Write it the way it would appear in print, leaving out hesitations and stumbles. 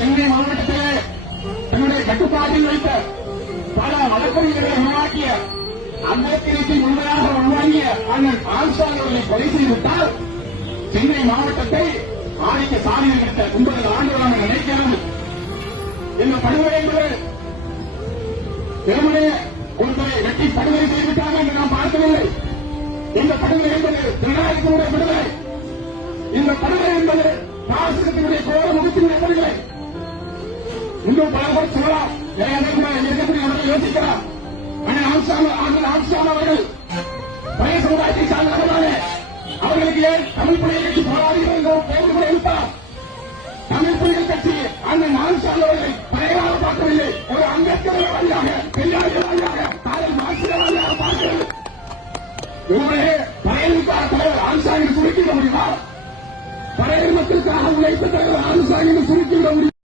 சென்னை மாவட்டத்திலே தன்னுடைய கட்டுப்பாட்டில் வைத்த பல வழக்கறிஞர்களை உருவாக்கிய அம்பேத்கருக்கு முழுமையாக உருவாக்கிய அண்ணன் ஆம்ஸ்ட்ராங் அவர்களை கொலை செய்துவிட்டால் சென்னை மாவட்டத்தை ஆதிக்க சாதியில் எடுத்த 50 ஆண்டுகளாக நினைக்கிறது. இந்த படுகொலை என்பது வெறுமனே ஒருவரை வெட்டி படுகொலை செய்துவிட்டாங்க என்று நாம் பார்க்கவில்லை. இந்த படுகொலை என்பது ஜனநாயகத்தினுடைய விடுதலை. இந்த படுகொலை என்பது பாசிசத்தினுடைய கோர முகத்தினுடைய படுகொலை. இன்னும் பல பேர் சொல்லலாம், இருக்கக்கூடிய அவர்கள் யோசிக்கலாம். ஆனால் ஆம்ஸ்ட்ராங் அவர்கள் பழைய சமுதாயத்தை சார்ந்தவர்களான அவர்களுக்கு ஏன் தமிழ் புலிகள் கட்சி போராடுகிறோம் பேருந்து எழுத்தார். தமிழ் புலிகள் கட்சி அண்ணன் ஆம்ஸ்ட்ராங் அவர்களை பழையதாக பார்க்கவில்லை. ஒரு அம்பேத்கர் வழியாக, பெரியார் வழியாக, காலை மார்க்சிய வழியாக பார்க்கிறது. இவர்களே பழையனுக்காக தலைவர் ஆம்ஸ்ட்ராங்கை சுருக்கிவிட முடியுமா? பழைய மக்களுக்காக உழைத்த தலைவர் ஆம்ஸ்ட்ராங்கை சுருக்கிவிட முடியும்.